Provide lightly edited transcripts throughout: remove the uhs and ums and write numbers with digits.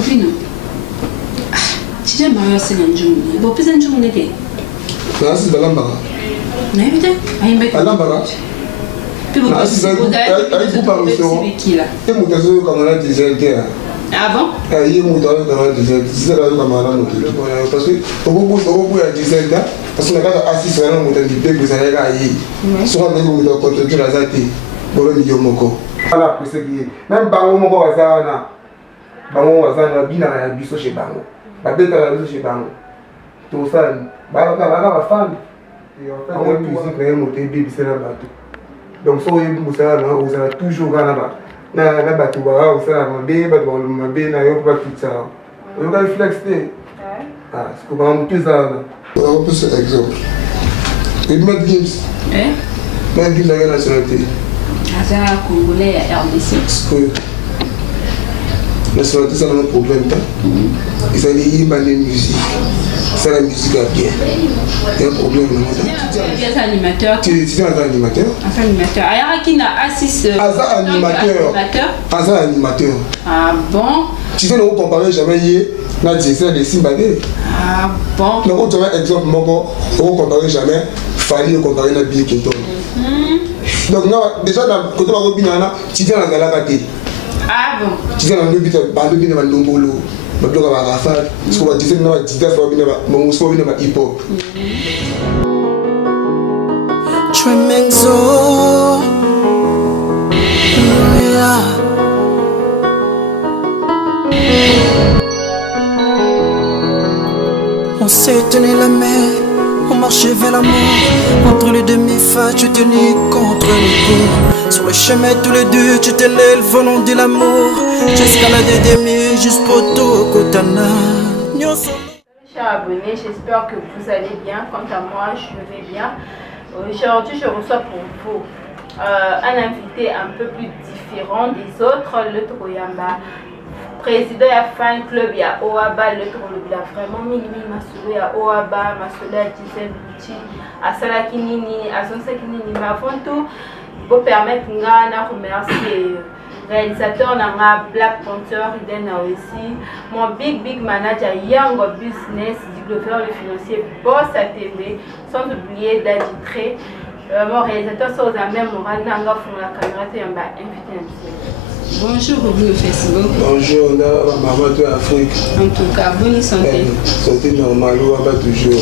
Fino. Tu es marié à Sénanjou. Bon, plus un jour d'été. Non, c'est de l'ambara. Non, évidemment. À l'ambara. Puis vous c'est un groupe par le restaurant. Et mon gazon, comme on a déjà été. Ah bon? Il y a mon gazon, comme on a déjà été. C'est là où on a monté. Parce que, au bout de la dizaine, parce qu'on a assis sur un montant du pays, vous allez aller. Soit on a eu un contrôle de la zate. Bon, il y a mon corps. Voilà, c'est ce qui est. Même Bango, mon corps, Bango, Wazana, Bina, Bisso chez Bango. La bête à la biso chez Bango. Tout ça, Bango, la femme. Et en fait, on a une musique, on a monté, bébé, c'est la bateau. Donc, si vous avez toujours là-bas. Na bateau, vous avez bébé, vous avez bébé, vous avez tout ça. Vous avez flexé. Ah, c'est comme un peu ça. On peut faire exemple. Et Matt Gibbs. Matt Gibbs a la nationalité. C'est un Congolais à RDC. La nationalité, c'est un problème. Et ça dit, il y a des musiques. C'est la musique à bien. Il y a un problème. Tu es animateur. Tu es un animateur. Un animateur. Alors, qui n'a assisté. Animateur. Ah bon? Tu sais, nous ne comparons jamais la diesel de Simbadé. Ah bon? Donc, on a un exemple, on ne compare jamais. Fallait comparer la billet qui tombe. Donc, déjà, dans le côté de la robinana, tu tiens la galacate. Ah bon? Tu tiens la lobby de la Nombolo. Je vais vous dire que je vais vous dire que hip-hop. Tremenzo. On s'est tenu la main, on marchait vers l'amour. Entre les demi-phases, tu tenais contre les cours. Sur le chemin, tous les deux, tu tenais le volant de l'amour. J'escaladais des murs juste pour tout Kotana. Chers abonnés, j'espère que vous allez bien. Quant à moi, je vais bien. Aujourd'hui, je reçois pour vous un invité un peu plus différent des autres, le Troyamba. Président ya fan club ya Oaba, le Troyamba vraiment minimi masolo ya Oaba, masolo ya Gisèle Bouti, asala kinini, asonsa kinini, mais avant tout, pour permettre de remercier réalisateur Nanga Black Panther, Iden aussi, mon big manager Young Business, développeur le financier Boss à TV, sans oublier Daddy Tré, mon réalisateur sur la même morale Nanga font la caméra, c'est un invité. Bonjour, au Facebook. Bonjour, on a maman de l'Afrique. En tout cas, bonne santé. Santé normale, on va toujours.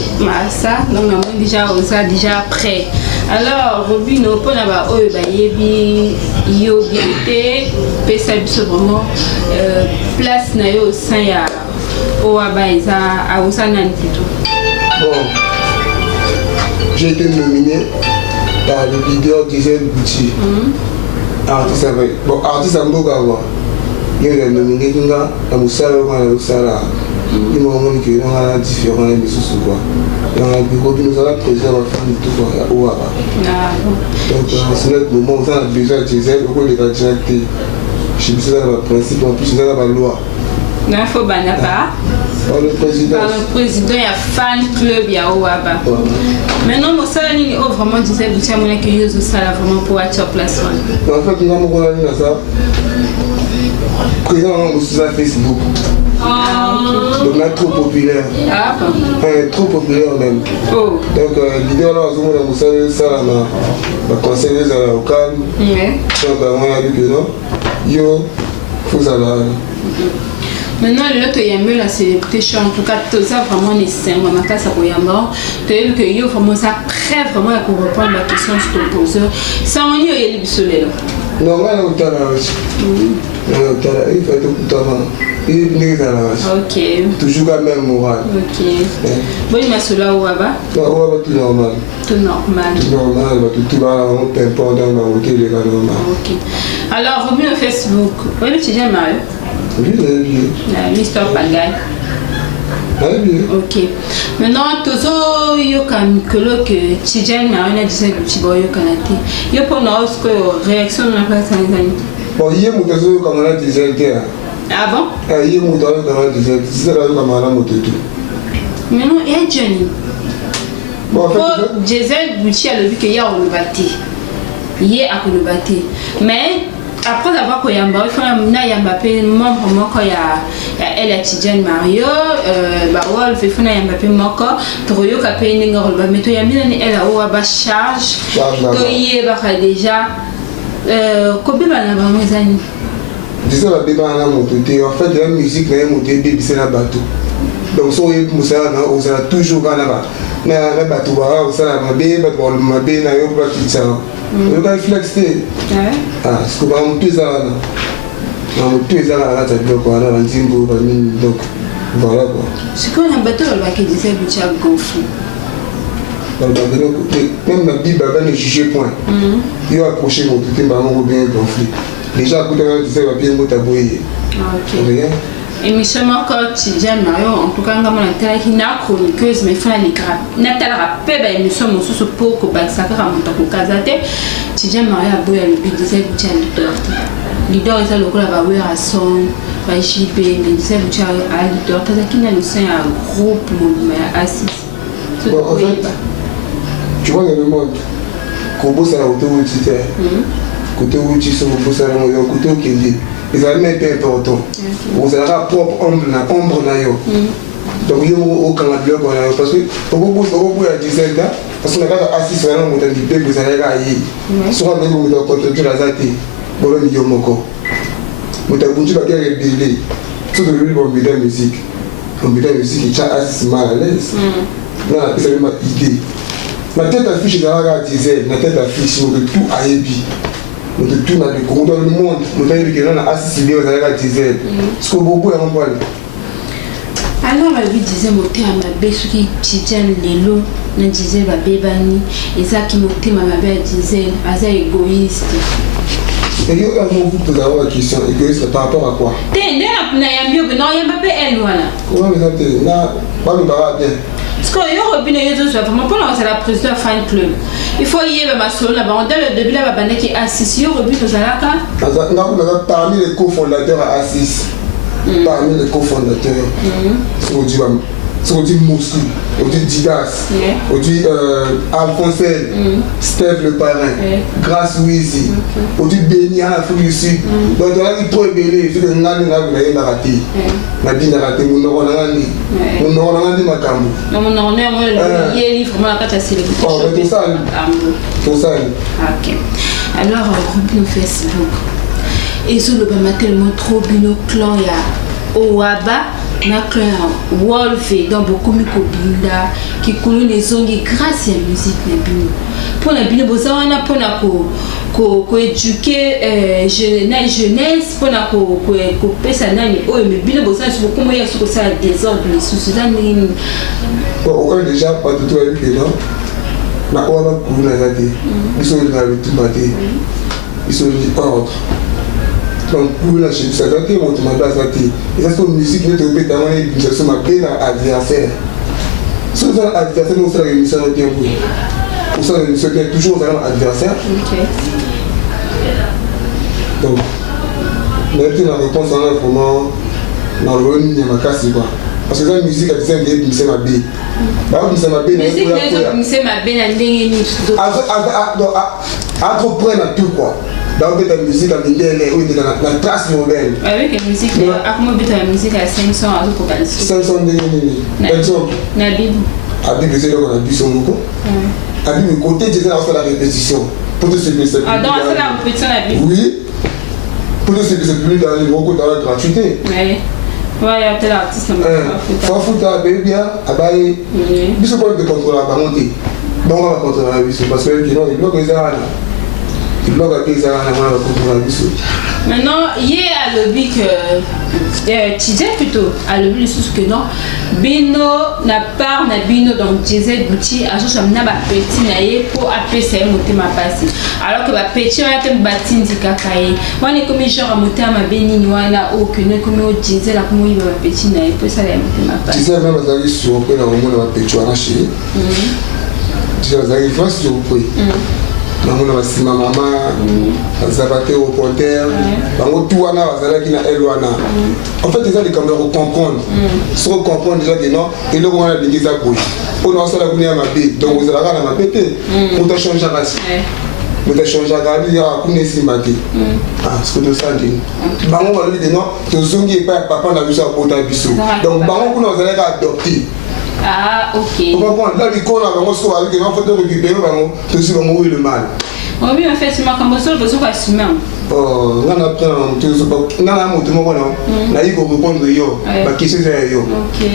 Ça, donc on est déjà prêt. Alors, Robino, pour la vraiment place au sein Bon, j'ai été nominé par le leader Gisèle Bouti. Artiste avec. Bon, artiste à Mbogawa. Il y a des nominés qui ont Moussala, il m'a dit qu'il y a différents émissions. Il y a un bureau qui nous a présenté la fin de tout à Ouara. Donc, c'est le moment où on a besoin de Gisèle, où les gens été. Je me suis dit, le principe, en plus, c'est la loi. Non, il faut pas. Par le président. Par le président, il y a fan club, il y a Ouaba. Maintenant, mon salaire, il est vraiment Gisèle Bouti, il y a que je salaire vraiment pour être sur place. En fait, il y a un ça. Président, on a Facebook. Donc, on est trop populaire. Ah bon? Trop populaire même. Oh. Donc, l'idée, on a ça, on a conseillé ça au calme. Donc, on a dit que non, il faut ça là. Maintenant, l'autre yambe là, c'est cher. En tout cas, tout ça vraiment nécessaire. On a qu'à ça pour yamba. Tu as vu que yo vraiment ça prêt vraiment pour répondre à la question que je te pose. Ça on y est le soleil là. Non, on a autant là aussi. Il faut être autant. Il est là aussi. Ok. Toujours la même morale. Ok. Bon, il m'a cela ou là-bas. Non, on va tout normal. Tout normal. Tout normal. Tout va on pimpe dans la route les gars normal. Ok. Alors, revenons au Facebook. Oui, mais tu dis Mario. Oui, l'histoire Pagaille. Ok. Maintenant, toujours Mikolo que Tidjane Marina disait que tu bois Kanate. Il y a pour nous que réaction de la place en Italie. Bon, il y a mon cadeau comme on a disait. Ah bon? Il y a mon cadeau comme on a disait. C'est là comme on a monté tout. Mais non, il y a Johnny. Bon, en fait, Gisèle Bouti a le vu qu'il y a un bâti. Il y a un bâti. Mais après avoir koyamba il faut na yamba pe membre moko ya elle a Tidjane Mario ba Wolf il faut na yamba pe moko troyo ka pe ninga rolba meto ya mina ni elle a o ba charge to yé ba déjà kobe bana ba mozani disons la bébé na mototé en fait la musique na mototé bébé c'est na bateau donc so yé musala na o sala toujours kana ba na bateau ba o sala ma bébé ba ko ma bébé na yo ba kitsa yo ka flex té ah ce que ba mototé ça na mototé ça là ça bloque quoi na nzimbo ba mini donc voilà quoi ce qu'on a bateau ba qui disait bucha gonfle donc même la bible va ne juger point il va approcher mototé ba mon bien gonflé déjà quand on disait va bien mota boyer OK et Michel encore Tidjane Mario en tout cas on a telle qui n'a chroniqueuse mais faut les grave n'a telle rappel ba émission mon sous pour que ba ça ka monta ko kazate Tidjane Mario a boyer le but disait bucha leader ça le ko la ba boyer à son ba JP mais disait bucha à leader ça qui n'a le sein un groupe mais assis bon en fait tu vois le monde Kobo ça auto uti côté uti so Kobo ça no côté okende ils ont même peu important vous avez un propre ombre na yo donc yo au kan la bloc parce que Kobo ya dizaine parce que on a assis sur un montant de peu vous allez yi soit même vous doit contrôler la zati bolo ni yo moko mutabunji ba kere belé tout de lui bon de musique qui a assis mal à l'aise non c'est même idée la tête affiche dans la dizaine la tête affiche de tout aébi de tout dans le gros dans le monde nous avons dit que l'on a assisté dans la dizaine ce que beaucoup ont parlé alors elle lui disait monter à ma bête ce qui Tidjane Lelo ne disait ba bebani et ça qui monter ma bête disait asa égoïste et yo on vous poser la question égoïste par rapport à quoi na yambio non yamba pe elle voilà ouais mais ça te na pas me parler bien parce que yo robine yo zo vraiment pour lancer la président fan club il faut y aller ma solo là-bas dès le début là ba qui assist yo robine to zalaka parmi les cofondateurs à Assis parmi les cofondateurs on dit Moussou, on dit Didas, on dit Alphonsel, Steph le parrain, Grâce Wizi, on dit Béni en Afrique du Sud. Donc on a dit trop ébélé, il faut que nous ayons raté. On a dit raté, on a dit Makambo. On a dit livre, on a dit célébrité. Oh, mais tout ça. Ok. Alors, on Facebook. Et sur le bas tellement trop bino clan ya Oaba. Na clan Wolf dans beaucoup mikobinda qui coule les ongi grâce à la musique na bino pour na bino boza wana pour na ko éduquer jeunesse pour na ko pesa nani o me bino boza sur comment ya sur ça désordre les soucis là ni bon on déjà pas tout avec les gens na on va pour la zati ils sont dans le tout maté ils sont ordre donc pour la chez ça qui monte ma base zati et ça c'est musique ne te répète dans les je suis ma peine adversaire sur ça adversaire nous faire une mission bien pour ça c'est toujours vraiment adversaire donc même si la réponse en est vraiment dans le rôle de ma casse quoi parce que la musique a dit que c'est ma bé bah c'est ma bé musique c'est ma bé na ndenge ni entreprendre tout quoi dans la musique à Mindele où il est dans la trace urbaine avec la musique à comment bête la musique à 500 à tout pour 500 exemple na bible c'est là qu'on a dit son mot à bible côté tu sais la répétition pour tout ce que c'est ah donc c'est la répétition la bible oui pour tout ce que c'est plus dans le mot dans la gratuité ouais il y a tel artiste faut foutre à bien à bailler bis pour de contrôler à monter donc on va contrôler la bible parce que non il bloque les armes. Maintenant, il y a le but que Tidjane plutôt a le but que non, Bino n'a pas na Bino donc disait bouti à chaque fois n'a petit naïe pour appeler ça monter ma passe. Alors que ma petit on a été bâti ndika kaye. Moi ni comme genre monter ma béni noana ou que ne comme on disait là comme il va petit naïe pour ça monter ma passe. Tu sais même ça qui sur que la moment la petit on a chez. Tu sais ça il faut sur quoi. Maman va si maman zabaté au porteur bango tout wana bazala ki na elwana en fait ils ont des caméras comprendre sans comprendre déjà que non et le on a dit ça pour on a ça la kunia ma bé donc vous allez na ma pété on doit changer la race mais tu changes à garder, il y a un coup de simati. Ah, ce que tu sens. Bango va lui dire non, tu zongi pas papa n'a vu ça pour ta biso. Donc bango nous allons adopter. Ah, ok. On va prendre là, il qu'on a vraiment ce qu'on a vu, il faut te récupérer, tu sais comment le mal. Oui, effectivement, comme ça, le besoin va assumer. Oh, on apprend, on a un mot, on a eu pour répondre yo, ma question c'est yo. Ok.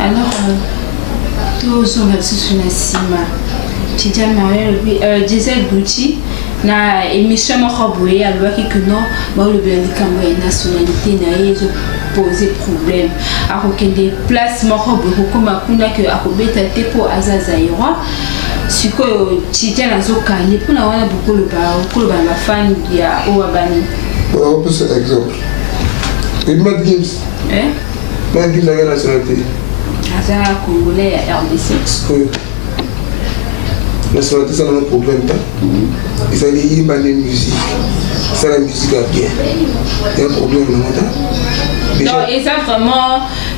Alors, tous on va sur la cima. Tu dis à Marie, Gisèle Bouti, na émission ma roboye, alors que non, moi le bien de nationalité na ils poser problème. Alors que des places ma roboye, comme à kuna que à robeta pour Azazaïra. Si tu tiens la zoka, les pour avoir beaucoup le bas fan qui a au Abani. On peut cet exemple. Et Matt Gims. Matt Gims a la nationalité. Aza congolais à RDC. La nationalité, ça n'a pas de problème. Il s'agit de musique. C'est la musique à bien. Il y a un problème non,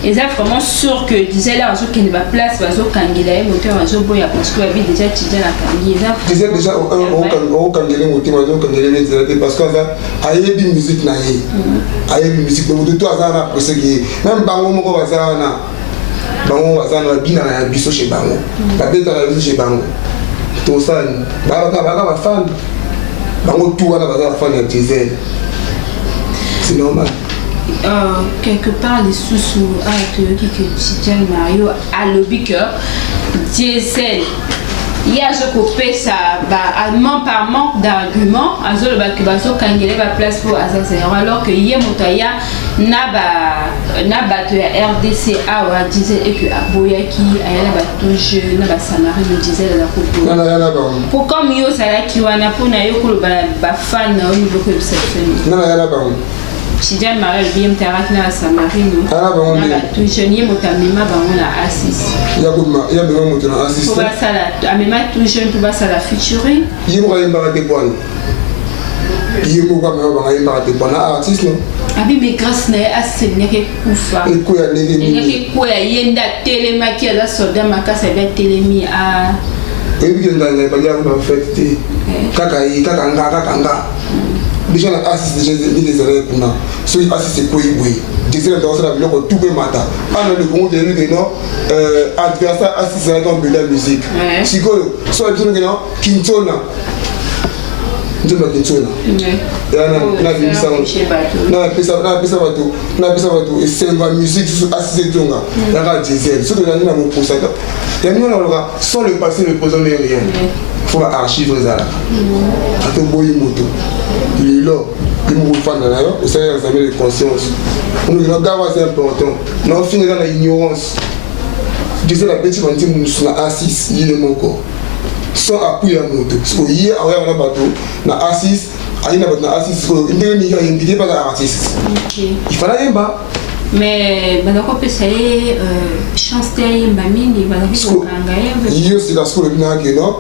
ils sont vraiment sûr que disait là qu'il n'y a pas de place, il y a un moteur, parce qu'il y a déjà Tidja la Kangi. Disait déjà au Kangele moteur, parce qu'il y a une musique, il y a une musique, donc de tout hasard, parce que même Bango Moko Bazana, Bango Bazana, bien à la biso chez Bango, la bête à la biso chez Bango. Tout ça, Baga fan, Bango tout à la fan de Diesel. C'est normal. Quelque part les sous avec qui Tidja Mario à l'objet Diesel. Il y a ce qu'on ça par manque d'arguments à ce que baso kangele va place pour Azazaïra alors que hier Motaya n'a pas de RDCA ou à Diesel et que Aboyaki ayala batouche n'a pas Samari le Diesel la coupe. Pour comme yo sala qui wana pour na yo ko ba fan au niveau que cette famille. Non yala ba. Tidja Mario bien tarak na Samari no. Ah ba on dit. Tu je n'y motamima ba on a assis. Il y a besoin de mon assistant. Pour ça la amema tout jeune pour ça la featuring. Il y a pas de point. Il y a pas de point artiste non. Abi me grâce na assez n'est que kufa. Et quoi ya nege ni. N'est que quoi yenda télémaki la soda makasa ba télémi a. Et puis on a pas dire on fait kaka. Déjà la assiste des erreurs kuna. So il assiste quoi oui. Disait dans ça la tout peut matin. Ah le bon de lui non adversaire assiste dans la musique. Si quoi soit tu non Kintona. Je me Kintona. Na vie ça. Na pesa bateau et c'est la musique assiste tonga. La diesel. Ce que la na mon ça. Il y a nous là sans le passé le présent n'est rien. Faut archiver ça. Ato boy moto. Il est là. Il me refait dans l'air, et ça y est, ça met de conscience. On nous dit, c'est important. Non, on finit dans l'ignorance. Je disais, la petite bandit, nous sommes assis, il est mon corps. Sans appui à moto. Parce que hier, on a un bateau, on a assis, il y a un assis, il y a une idée par l'artiste. Il fallait un bas. Mais on peut essayer chance derrière mamie, il va y c'est la school de non.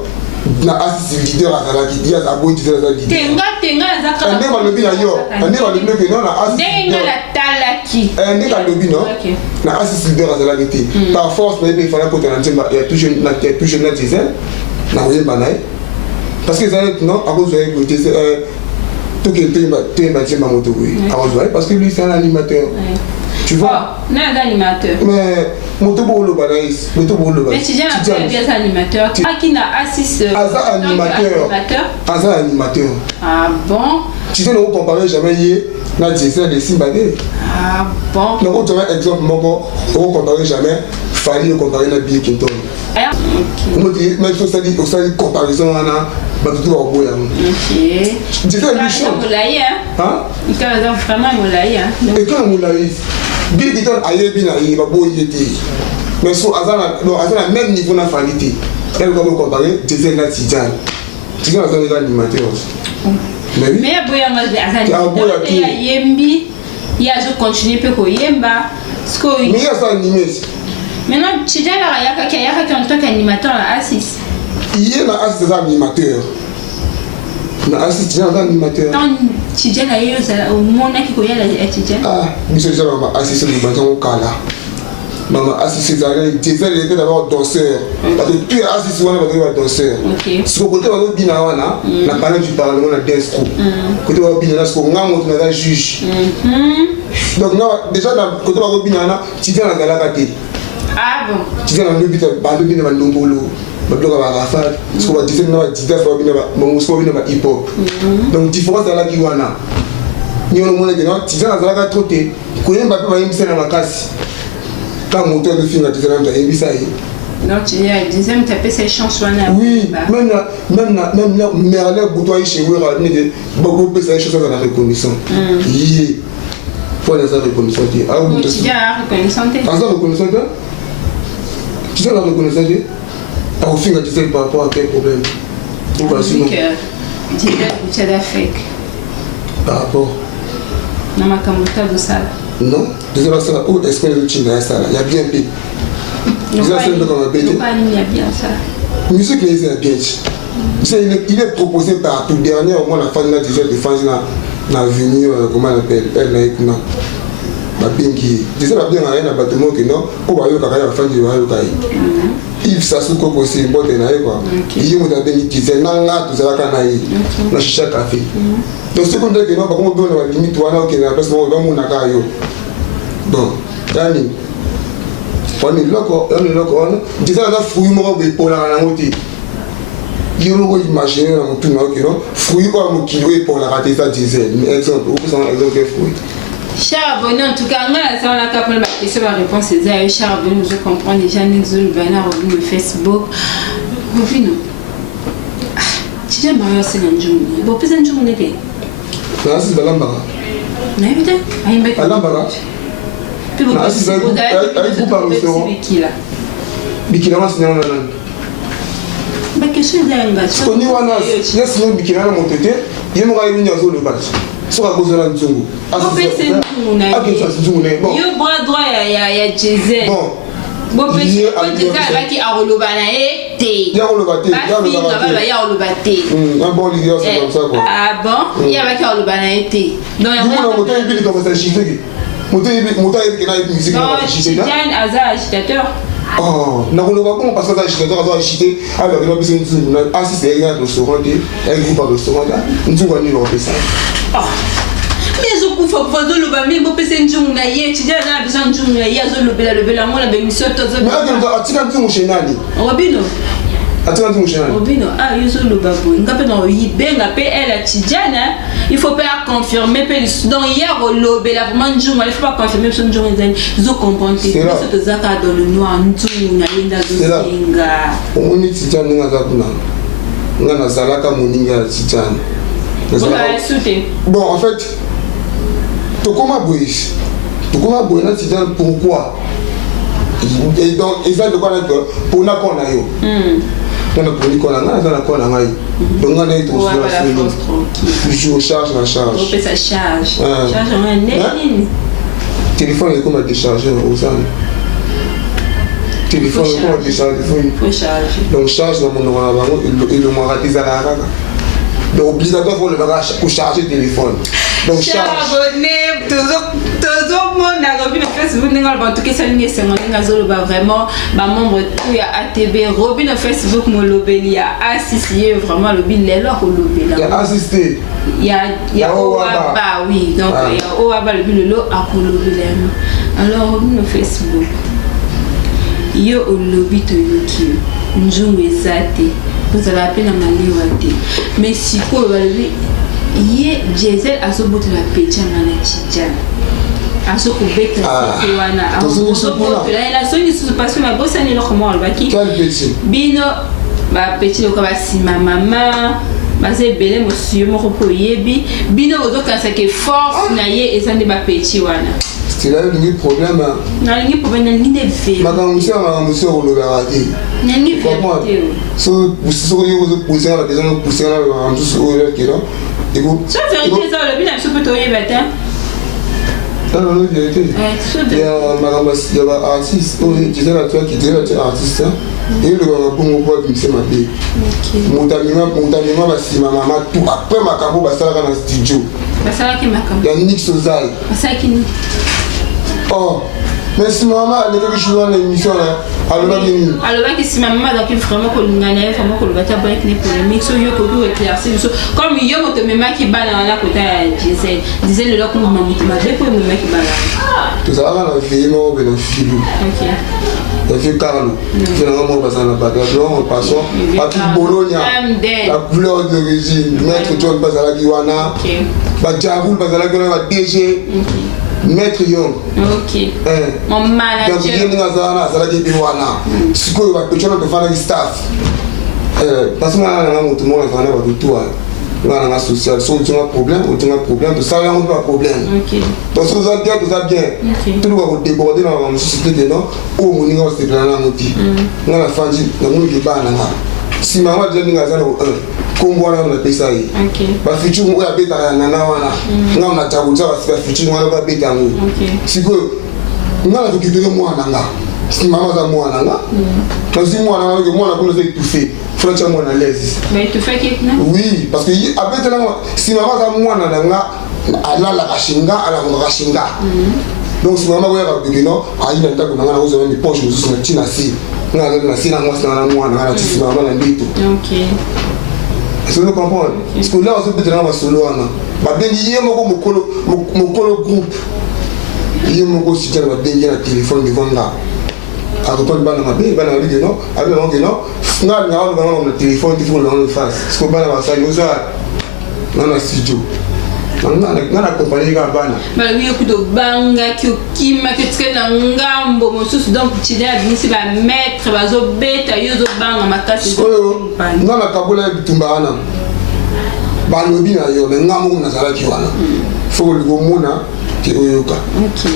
Na assist leader à la qui dit à la boîte de la leader. Tenga zakala. On est dans le bien ailleurs. On est dans le bien que non na assist. Tenga la talaki. On est dans le bien non. Na assist leader à la qui. Par force mais il fallait porter l'antenne il y a toujours na diesel. Na rien banaï. Parce que ça non à cause de côté tout qui est ma moto oui. Parce que lui c'est un animateur. Tu vois? Non, un animateur. Mais moto bolo banaïs, moto bolo banaïs. Mais tu viens bien animateur. Qui n'a assisté. Asa animateur. Asa animateur. Ah bon? Tu sais, nous comparer jamais hier, na diesel de Simbadé. Ah bon? Nous on un exemple on comparer jamais, fallait comparer na billet Kinton. On dit mais il faut ça dire comparaison na tout au bout. OK. Diesel lui chante. Hein? Il a vraiment moulaï hein. Et quand moulaï billet Kinton aille bien il va beau y était. Mais sur Azana même niveau na qualité. Elle va comparer diesel na Tidjane. Tidjane c'est un animateur. Mais oui. Mais il y a Yembi, il y a je continue peu ko Yemba. Mais il y a ça animé. Maintenant, Tidjane il y a en tant qu'animateur à Assis. Il y a un assistant animateur. Un assistant animateur. Tant Tidjane a eu au monde qui connaît la Tidjane. Ah, monsieur déjà assistant animateur au Kala. Maman, Assis, Diesel, il était d'abord danseur. Parce que puis Assis, on a danseur. Si vous côté de Binawana, la panel du Parlement, la dance troupe. Côté de Binawana, ce qu'on a montré dans la juge. Donc, déjà, côté de Binawana, tu viens à la Galakate. Ah bon? Tu viens à la Ndombolo. Parce qu'on va dire que hip-hop. Donc, différence dans la Kiwana. Nous avons dit que tu viens à la Galakate, tu connais pas ma casse. Quand mon moteur de film a été donc tu disais que tu as fait ces chansons là. Oui, même là, Merlin Boutoy chez vous, beaucoup de ces chansons dans la reconnaissance. Il faut les reconnaissance. Tu dis à la reconnaissance. À la reconnaissance, tu sais la reconnaissance, au film, tu sais par rapport à quel problème. Tu dis que tu as fait. Par rapport. Non, ma camouflage de ça. Non, déjà là, où est-ce que tu n'as ça? Il y a bien pire. Déjà, c'est comme un pété. Il y a bien ça. Musique, il est bien. Il est proposé par tout dernier, au moins la fan de fans dans venue, comment on appelle, elle n'a écouté. La bingi. Je sais pas bien rien à bâtiment que non, pour aller au carré à la fin du Wayokai. Il s'assout aussi, il boit des naïs quoi. Il m'a donné qui disait non, là, tout ça, la canaille. La chicha café. Donc, ce qu'on dit que non, par contre, on a limite, on a la place, on va mon akayo. Bon, Dani. On est là, on dit ça, on a fouillé mon pour la moitié. Il y a un imaginer dans tout le monde, fouillé mon kilo pour la rater ça, disait. Exemple, où sont les autres fouilles. Cher abonné, en tout cas, moi, ça, on a capable de question, ma réponse c'est cher abonné, je comprends déjà, nous sommes venus sur Facebook. Revino. Tu dis, Mario, c'est un jour. Bon, plus un jour, on est là. Non, c'est de l'ambara. Non, évidemment. À l'ambara. Puis, vous avez vous par le restaurant. Bikila, c'est un nanan. Mais qu'est-ce que c'est un gars? Ce qu'on y a, il y a sinon Bikila dans mon côté, il y a mon gars qui est sur le badge. Sur la cause de la Nzungu. Bon, c'est un bon. Il y a bras droit, il y a Gisèle. Bon, petit, quand qui a relobanaé, il y a relobanaé. Il y a relobanaé. Un bon leader, c'est comme ça. Ah bon? Il y a qui a relobanaé. Donc, il y a un moteur qui commence à chiffrer. Moteur qui a une musique. Non, Tidiane, Aza, agitateur. Oh, n'a pas comment parce que l'agitateur a agité. Alors, il va besoin de ah, si c'est rien de restaurant, un groupe de restaurant, nous avons eu ça. Mais je peux faire le bas, mais je peux faire un jour, tu as besoin de jour, il y a le moi, la bémission, tout ça. Mais tu as mon chénali. Robino. Attends, mon chénali. Robino, ah, il y a le babou. Il y a elle, il faut pas confirmer. Donc, il y a le la vraiment jour, il ne faut pas confirmer son jour. Ils ont compris. C'est ça. C'est ça dans le noir, c'est là. On est Titian, on a Zalaka, mon ninja Titian. Bon, en fait, Tokoma Boïs, c'est pourquoi. Et donc, ils ont de quoi pour la qu'on a eu. On a pour les qu'on a, on a qu'on a eu. Donc, on a été toujours charge la charge. On fait sa charge. Charge en ligne. Téléphone est comme à décharger au sein. Téléphone est comme à décharger. Il faut charger. Donc, charge dans mon nom, il le m'a raté à la raga. Donc, obligatoire pour le bagage pour charger le téléphone. Donc, charge. Abonné, toujours mon Robin Facebook, en tout cas, ça n'est pas vraiment ma membre de ATB. Robin Facebook, mon lobby, a assisté vraiment le bill, les lois au lobby. Il a assisté. Il y a Oaba, oui. Donc, il y a Oaba, le bill, le lot à lobby. Alors, Robin Facebook. Il y a au lobby de Yuki. Nous jouons les athées. Vous avez appelé la manière. Mais si vous avez ye Gisèle a sobo la pecha na Tidiane a so ko beta wana a so bo la so ni so parce na bossa ni lokho mo albaki bino ba petit ko ba si mama ba se belé monsieur mo ko yebi bino ozo kansa ke force na ye ezande ba petit wana c'est là le problème na le problème ni de fait monsieur on le verra dit ni vérité so yo pousser la déjà pousser là en dessous au qui là. Ça fait vérité, ça, le bien, je peux te dire, bâtard. Ça, la vérité. Il y a madame, il y a un artiste, tu disais là, toi qui disais là, tu es artiste, et le bon pouvoir qui me fait ma vie. Mon tamima, si ma maman, tout après ma cabo, bah ça dans le studio. Bah ça qui m'a cabo. Il y a Nick Sozai. Bah ça qui. Oh, Mais si maman a quelque chose dans l'émission, alors que si maman a vraiment qu'on gagne, vraiment qu'on va taper avec les polémiques, so yo qu'on peut éclaircir, comme yo moto maman qui bat dans la côté disait le là comme maman m'a fait pour maman qui bat là. Tout ça va dans film ou bien dans film. OK. Le film Carlo. Finalement on passe en bataille, on passe à tout Bologna. La couleur d'origine, maître John passe à la Guiwana. OK. Ba Jaroul passe à la Guiwana, DG. Maître Young. OK. Mon manager. Donc il y a ça la Guiwana. Ce que va peut-être on peut faire le staff. Parce que moi tout le monde est en train de tout. On a un social, si on a un problème, tout ça, on a un problème. Donc, si vous avez bien, tout ça bien. Tout le monde va déborder dans la société, non? Ou on y va se plaindre dans notre vie. On a la fin du monde qui est bas. Si maman a déjà mis à 0, Congo, on a payé ça. Parce que futur, on a payé à Nana. On a déjà fait futur, on a payé à nous. Si vous on a récupéré moi à Nana. Si maman a moi à Nana, quand si moi à Nana, moi on a étouffé. Franchement, on a l'aise. Mais tu fais quelque chose? Oui, parce que après, si maman a moi à Nana, elle a la Rashinga, elle a la Rashinga. Donc si maman a dit non, elle a dit que maman a des poches, je suis assis. On a dit que maman a dit OK. Est-ce que vous comprenez? Parce que là, on se peut être solo. Il y a mon groupe. Il y a mon soutien de ma téléphone devant là. Alors, quand on a dit non, on a le téléphone, il faut le faire. Parce qu'on a ça, nous on a studio. On a accompagné la bande. Mais oui, il y a banga qui m'a fait que n'angambo mosus donc tu n'as vu si la maître va zo beta yo zo banga makasi. Non, la kabola bitumbana. Balobi na yo, mais ngamu na sala kiwana. Faut le gomona ki oyoka. OK.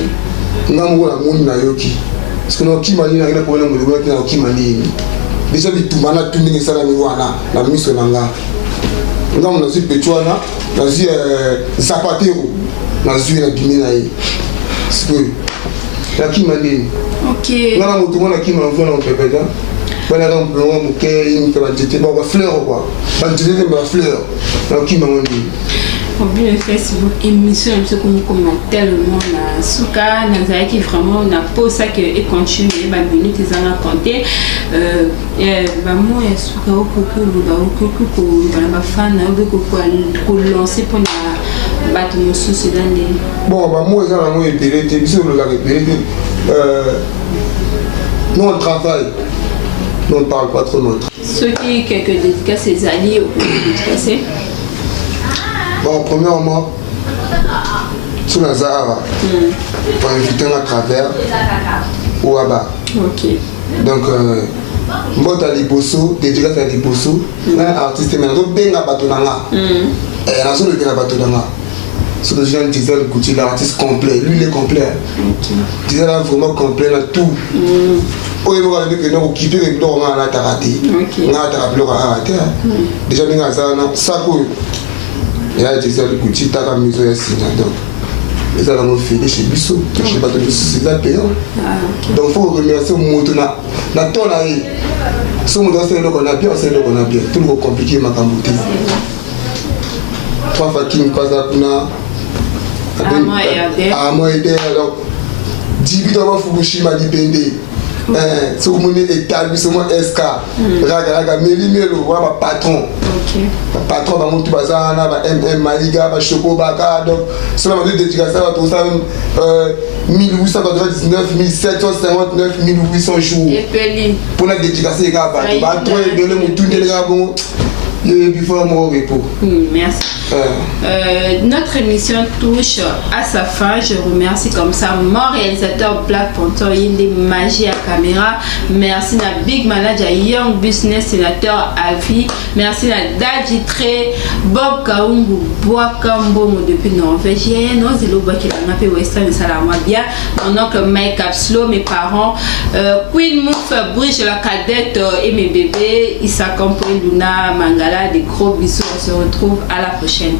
Ngamu la moni na yoki. Parce que no kimali na ina problème de boîte na kimali. Déjà bitumbana tuningi sala ni wana na miso nanga. Ngamu na si petwana. Nazi Zapatero, nazi la bimina yi. C'est que la qui m'a dit. OK. Là on tourne la qui m'a envoyé en pépé là. Voilà donc on fait une quantité bon fleur quoi. Quantité de fleur. La qui m'a dit. Au bien Facebook émission comme tellement na suka na qui vraiment na pose ça que et continuer ba minute ils en raconter ba moi suka au coco ba au coco ko ba fan na ko lancer pour na battre mon souci dans les bon ba moi ça la moi épéré te biso la épéré nous on travaille. Nous on parle pas trop notre. Ceux qui quelques dédicaces ses alliés ou dédicacés. Bon, premièrement, sur la Zahara, pour inviter à travers ou à bas. OK. Donc, moi, je suis Liboso, dédicace à Liboso, je suis artiste, mais je suis un bateau-nanga. Et je suis un bateau-nanga. C'est le jeune Diesel Gouti, l'artiste complet. Lui, il est complet. Diesel est vraiment complet, il a tout. Oh, il va dire que nous occupons les blocs, on a raté. On a raté. Déjà, nous avons ça. Et là, Diesel Gouti, tu as la maison ici. Donc, et ça, on a fait chez Bissot. Je ne sais pas si c'est payant. Donc, il faut remercier le monde. On a tout là. Si on a fait le qu'on a bien, c'est le qu'on a bien. Tout le monde compliqué, ma camboute. Trois fois qui me passe à Kuna. À moi aider. Alors, 10 bits avant Fukushima dépendait. Si vous avez établi sur mon SK, raga, Melo, voilà patron. Patron dans mon tout bazar, MM, Maliga, Choco Baka. Donc, cela m'a dit dédicacer à tout ça, 1899, 1759, 1800 jours. Pour la dédicacer, les gars, patron, et donner mon tourner les gars, bon. Merci. Notre émission touche à sa fin. Je remercie comme ça mon réalisateur Black Panther, Yindi Magie à caméra. Merci à Big Manager Young Business Sénateur Avi. Merci à Dadji Tré, Bob Kaungu, Boakambo depuis Norvège. Nos îlots qui l'ont appelé Western Salama bien. Mon oncle Mike Slow, mes parents, Queen Mouf, Bridge la cadette et mes bébés, Issa Campo, Luna Mangala. Des gros bisous, on se retrouve à la prochaine.